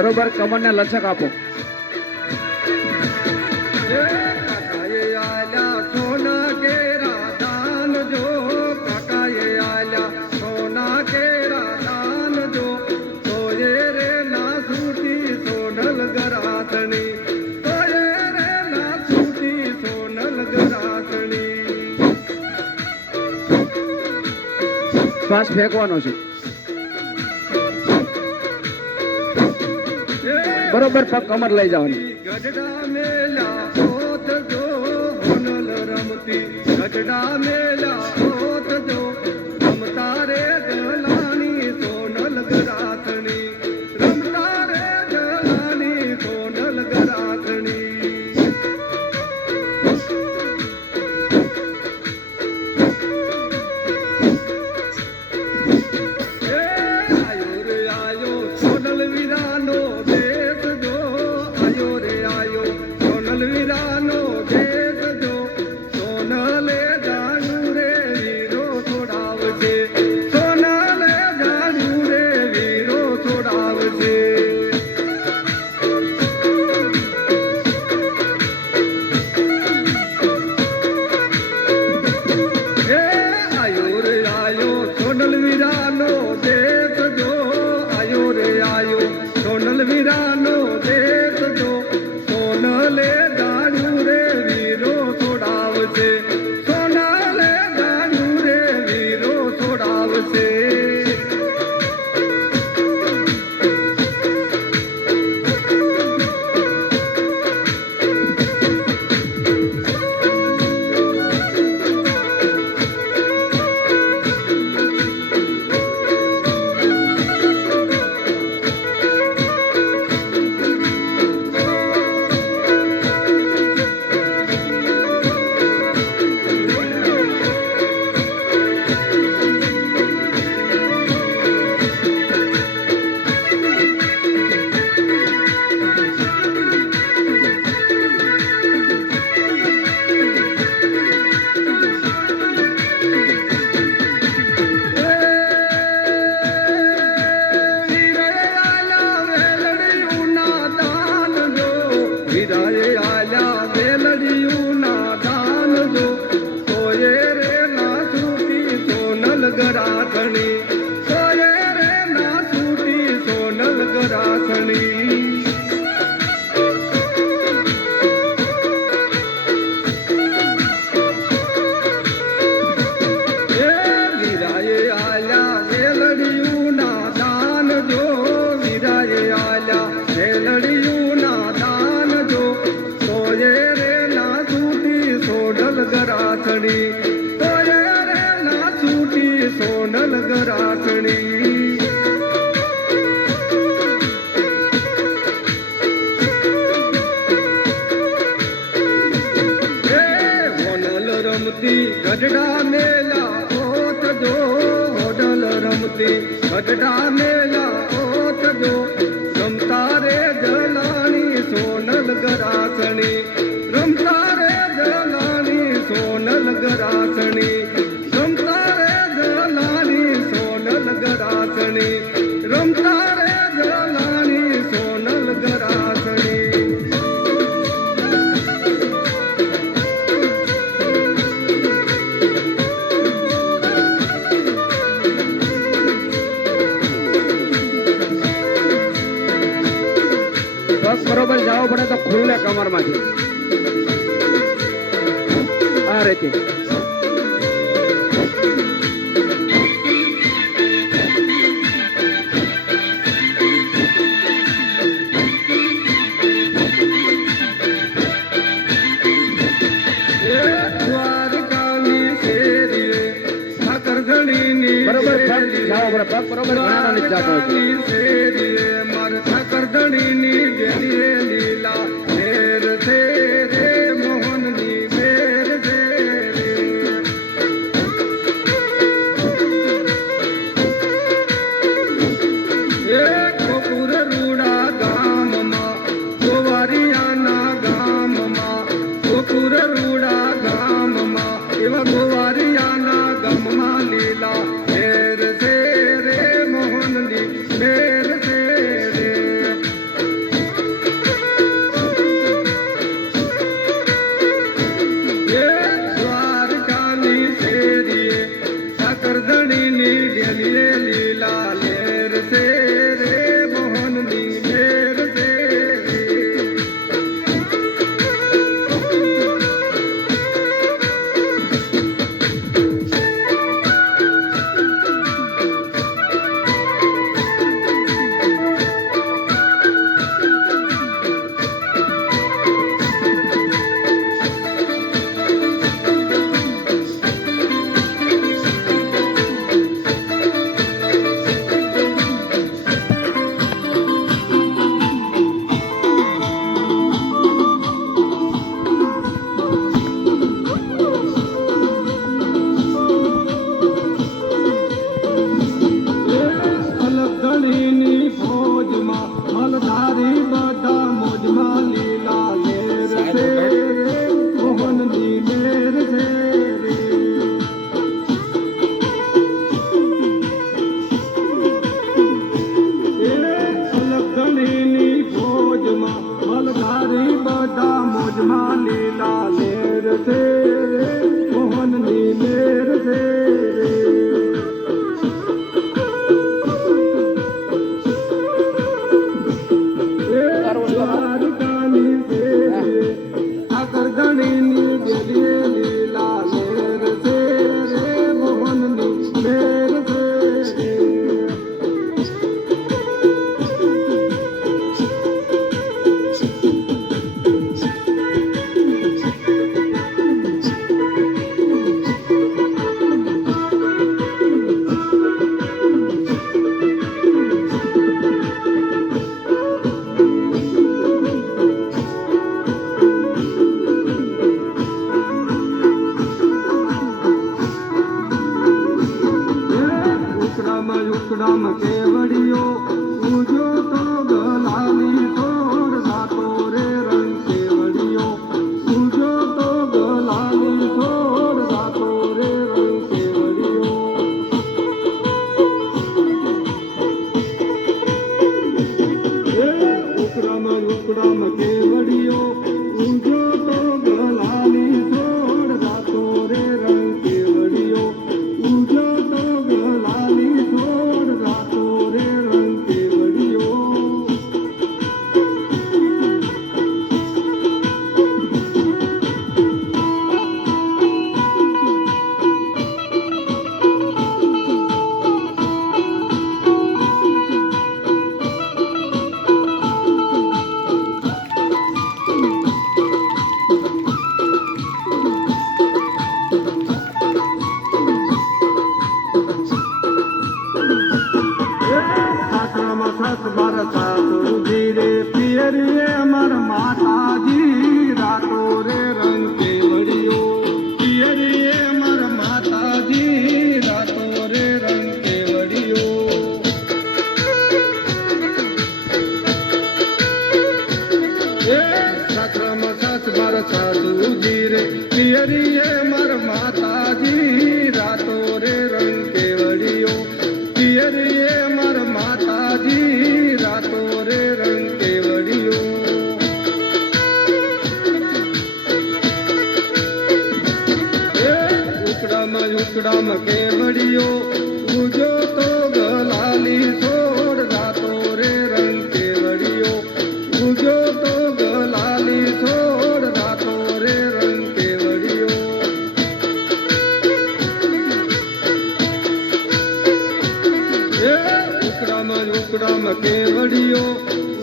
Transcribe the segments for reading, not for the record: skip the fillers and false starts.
બરોબર, કમરને લચક આપો. શ્વાસ ફેંકવાનો છે. બરોબર, પગ કમર લઈ જવાની. ગઢડા મેલા ઓત જો હોનલ રમતી, ગઢડા મેલા ઓત જો રમતા રે દલાની સોનલ ગરાથણી, રમતા રે દલાની સોનલ ગરાથણી. આયો રે આયો સોનલ વીરાનો દેશ જો, આયો રે આયો સોનલ વીરાનો દેશ જો, સોનલે જાણ્યું રે વીરો છોડાવશે, સોનલે જાણ્યું રે વીરો છોડાવશે. આયો રે આયો સોનલ વીરાનો દેશ જો, આયો રે આયો સોનલ વીરાનો દેશ જો, સોનલે જાણ્યું રે વીરો છોડાવશે, સોનલે જાણ્યું રે વીરો છોડાવશે. વીરાએ આલ્યા વેલડિયુંના દાન જો, તોયે રે ના છૂટી સોનલ ગરાથણી, તોયે રે ના છૂટી સોનલ ગરાથણી. વીરાએ આલ્યા વેલડિયુંના દાન જો, વીરાએ આલ્યા વેલડિયુંના દાન જો, તોયે રે ના છૂટી સોનલ ગરાથણી, તોયે રે ના છૂટી સોનલ ગરાથણી. હોનલ રમતી ગઢડા મેલા ઓત જો, હોનલ રમતી ગઢડા મેલા ઓત જો, રમતા રે જલાણી સોનલ ગરાથણી, રમતા રે જલાણી સોનલ ગરાથણી, રમતા રે જલાણી સોનલ ગરાથણી, રમતા રે જલાણી સોનલ ગરાથણી. પગ બરોબર જવો પડે તો ખુલ્લે કમરમાંથી આ રીતે. દ્વારકાની શેરીએ ઠાકરધણીની બરોબર પગ જવો પડે, પગ બરોબર ઘણાનો નીચે જતો હોય છે. શેરીએ માર ઠાકરધણીની ડેરીએ લીલા મેર છે રે, મોહનની મેર છે રે. ગોકુર રૂડા ગામમાં, ગોવારિયાના ગામમાં, ગોકુર રૂડા ગામમાં, એવા ગોવારિયાના ગામમાં લીલા મેર છે રે, મોહનની મેર છે રે. ઝૂંપડામાં કેવડીઓ ઉજો તો ગલાલી છોડ રાતો રે રંગ કેવડીઓ ઉજો તો ગલાલી છોડ રાતો રે રંગ કેવડીઓ ઉકડામાં કેવડીઓ ઉજો તો ગલાલી છોડ રાતો રે રંગ કેવડીઓ ઉજો તો ગલાલી છોડ રાતો રે રંગ કેવડીઓ ધીરે પિયરીએ અમર માતાજી રાતો રે રંગ કેવડીઓ પિયરીએ અમર માતાજી રાતો રે રંગ કેવડીઓ સાસરામાં સાસ મારા સાસુજી રે પિયરીએ અમર માતાજી રાતો રે રંગ કેવડીઓ પિયરીએ અમર માતાજી રાતો રે રંગ કેવડીઓ ઉકડામાં કેવડીઓ ઉજો તો ગલાલી છોડ રાતો રે રંગ કેવડીઓ ઉજો તો ગલાલી છોડ રાતો રે રંગ કેવડીઓ ઉકડામાં કેવડીઓ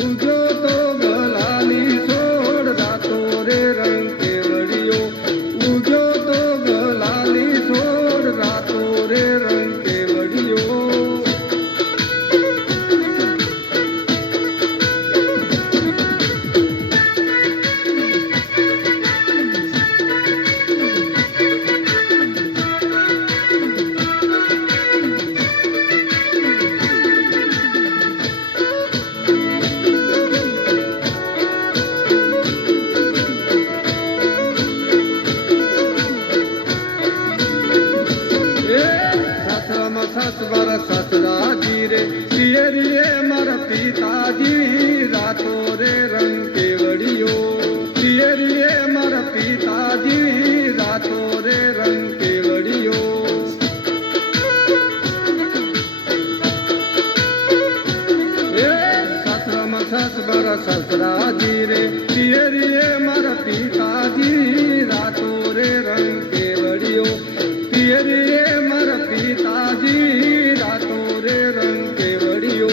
ઉજો તો ગલાલી છોડ રાતો રે રંગ કેવડીઓ ઉજો તો ગલાલી છોડ રાતો રે રંગ કેવડીઓ સસરાજી રે પિયરીએ મારા પિતાજી રાતો રે રંગ કેવડીઓ પિયરીએ મારા પિતાજી રાતો રે રંગ કેવડીઓ સાસરામાં સાસ મારા સસરાજી રે પિયરીએ મારા પિતાજી રાતો રે રંગ કેવડીઓ પિયરીએ મારા પિતાજી રાતો રે રંગ કેવડીઓ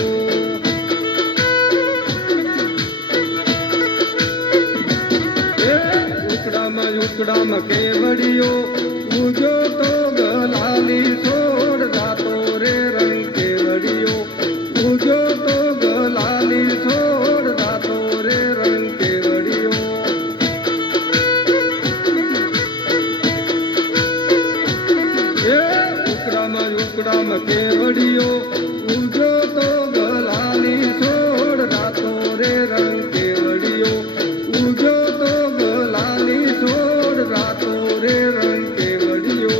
ઉકડામાં કેવડીઓ ઉજો તો ગલાલી છોડ રાતો રે રંગ કેવડીઓ ઉજો તો ગલાલી છોડ રાતો રે રંગ કેવડીઓ ઉકડામાં કેવડીઓ ઉજો તો ગલાલી છોડ રાતો રે રંગ કેવડીઓ ઉજો તો ગલાલી છોડ રાતો રે રંગ કેવડીઓ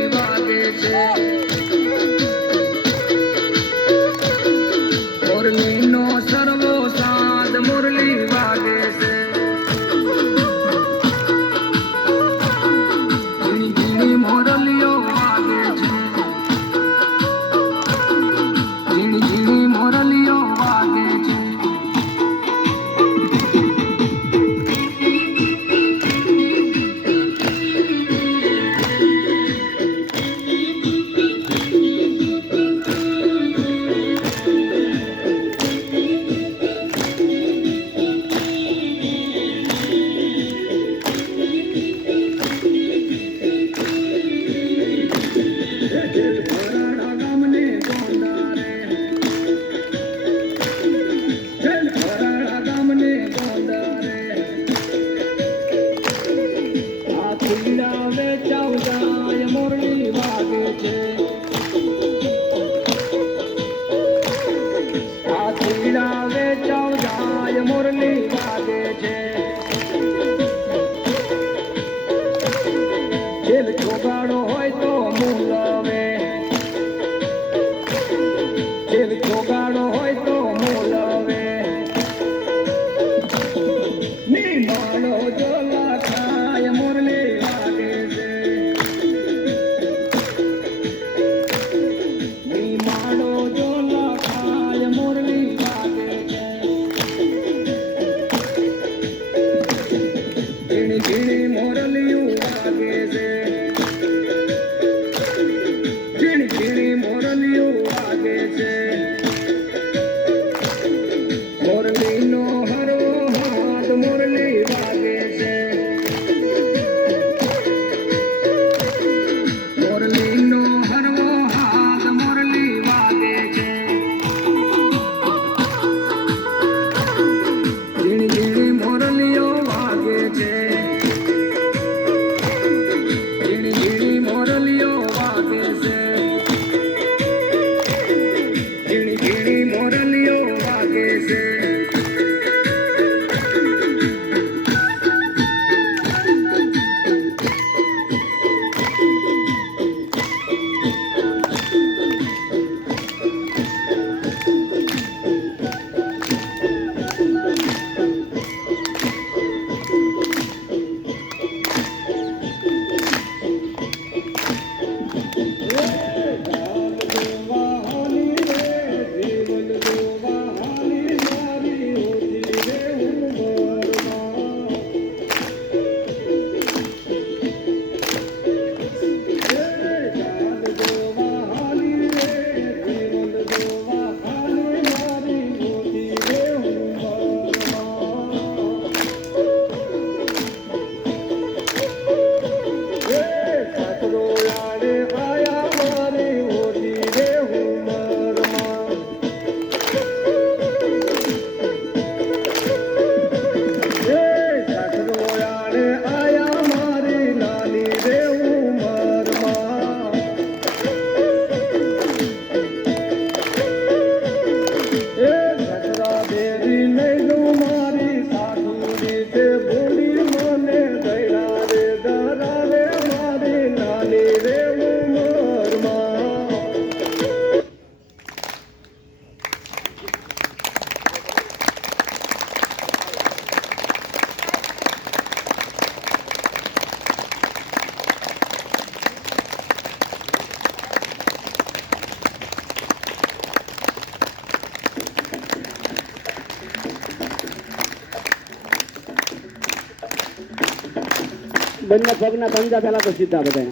મોરલી વાગે છે મોરલીનો સર્વો સાદ મોરલી વાગે છે ઝીણી ઝીણી મોરલીઓ વાગે છે ઝીણી ઝીણી મોરલીઓ વાગે છે મોરલી વાગે છે છેલ ચોગાડો હોય તો મૂલવે છેલ ચોગાડો હોય તો મૂલવે નિમાણો જો લખાય મોરલી વાગે છે નિમાણો જો લખાય મોરલી વાગે છે ઝીણી ઝીણી મોરલીઓ વાગે છે ઝીણી ઝીણી મોરલીઓ વાગે છે મોરલીનો હરો હાથ મોરલી વાગે છે મોરલીનો હરવો હાથ મોરલી વાગે છે ઝીણી ઝીણી મોરલીઓ વાગે છે ઝીણી ઝીણી મોરલીઓ વાગે છે ઝીણી ઝીણી મોરલીઓ વાગે છે બંને પગના પંજા પહેલા તો સીધા બધા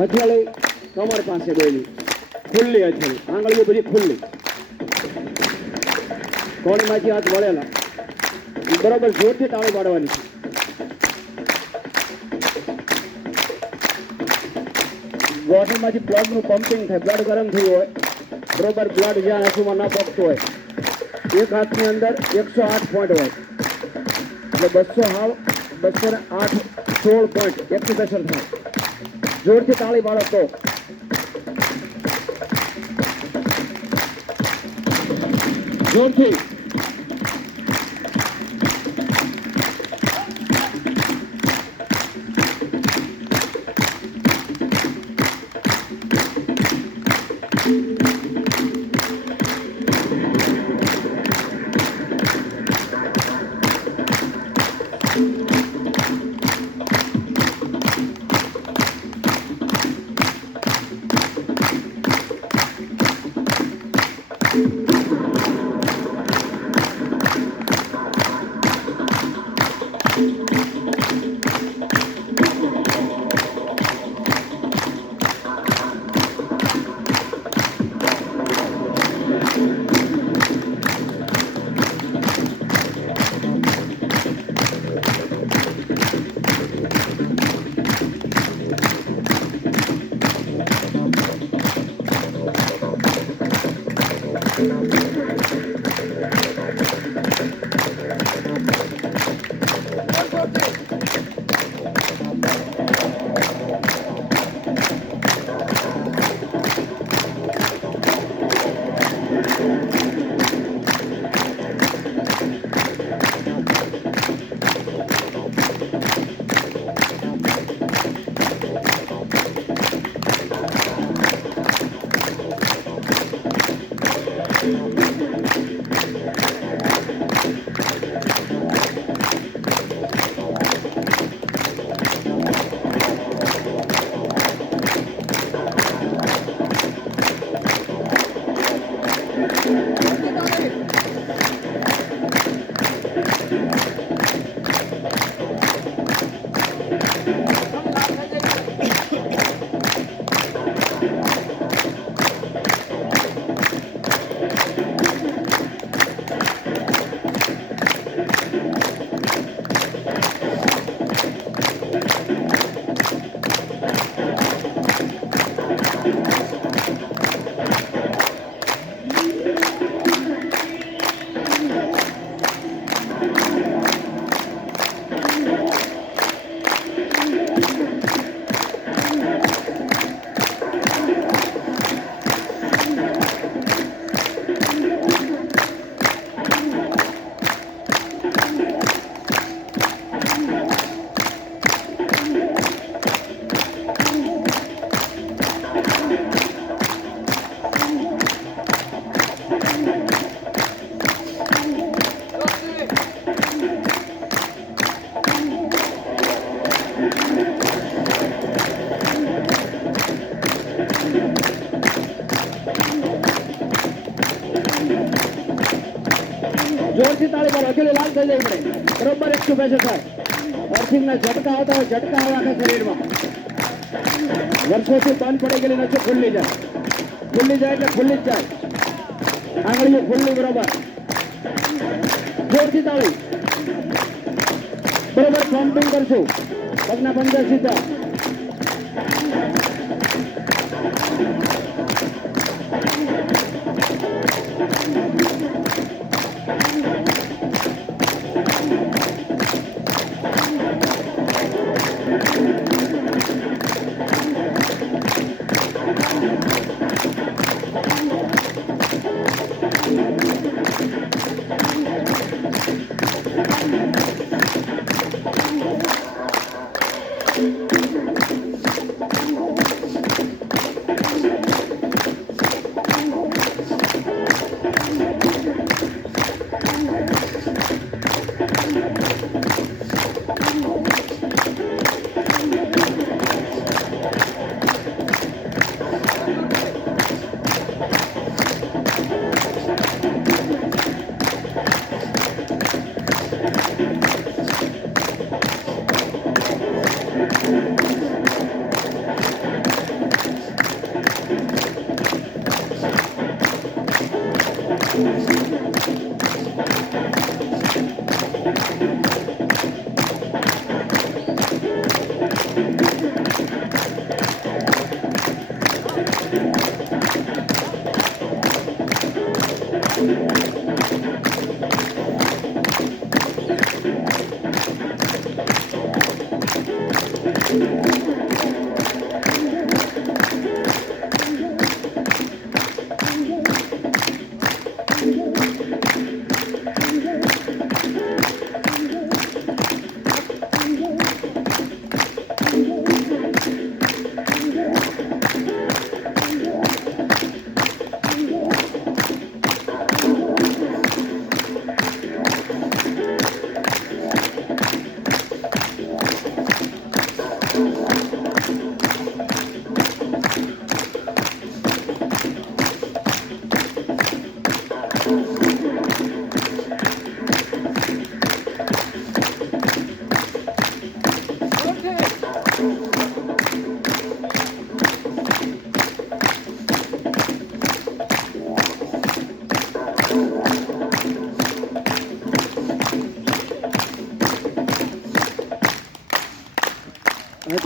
હથેળી કમર પાસે બેલી ખુલ્લી હથેળી આંગળીઓ બધી ખુલ્લી કોણીમાંથી હાથ વળેલા બરોબર જોરથી તાળી પાડવાની છે બોડીમાંથી બ્લડનું પમ્પિંગ થાય બ્લડ ગરમ થયું હોય બરોબર બ્લડ જ્યાં આંસુમાં ન પકતું હોય એક હાથની અંદર 108 પોઈન્ટ હોય એટલે 208 પોઈન્ટ એક્ટિવેશન થાય જોરથી તાળી પાડો તો જોરથી જોરથી તાળી પર અખિલે લાલ થઈ જવી પડે. બરોબર 165 થાય. અર્થિંગના ઝટકા આવતા હોય, ઝટકા આવે આખા શરીરમાં. વર્ષોથી બંધ પડી ગયેલી નસો ખુલ્લી જાય. ખુલ્લી જાય એટલે ખુલ્લી જ જાય. આંગળીઓ ખુલ્લી બરોબર. જોરથી તાળી. બરોબર પમ્પિંગ કરશું. પગના પંજા સીધા.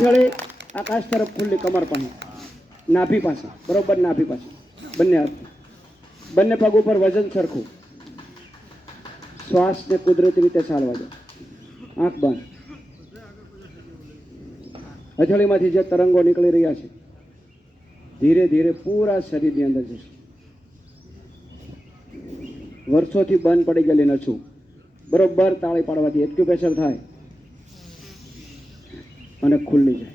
હથેળી આકાશ તરફ ખુલ્લી, કમર પાસે, નાભી પાસે, બરોબર નાભી પાસે, બંને હાથ, બંને પગ ઉપર વજન સરખું. શ્વાસને કુદરતી રીતે ચાલવા દો. આંખ બંધ. હથેળીમાંથી જે તરંગો નીકળી રહ્યા છે ધીરે ધીરે પૂરા શરીરની અંદર જશે. વર્ષોથી બંધ પડી ગયેલી નસું બરોબર તાળી પાડવાથી એક્યુપ્રેશર થાય અને ખુલ્લી જાય.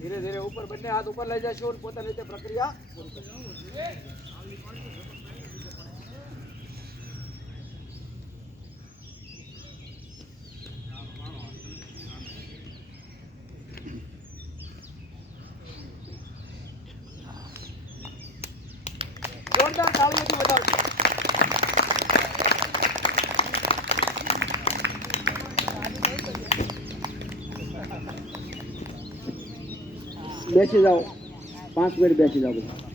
ધીરે ધીરે ઉપર, બંને હાથ ઉપર લઈ જશો અને પોતાની રીતે પ્રક્રિયા પૂરી કરશો. જોરદાર તાળીઓથી વધાવજો. બેસી જાઓ, 5 મિનિટ બેસી જાઓ.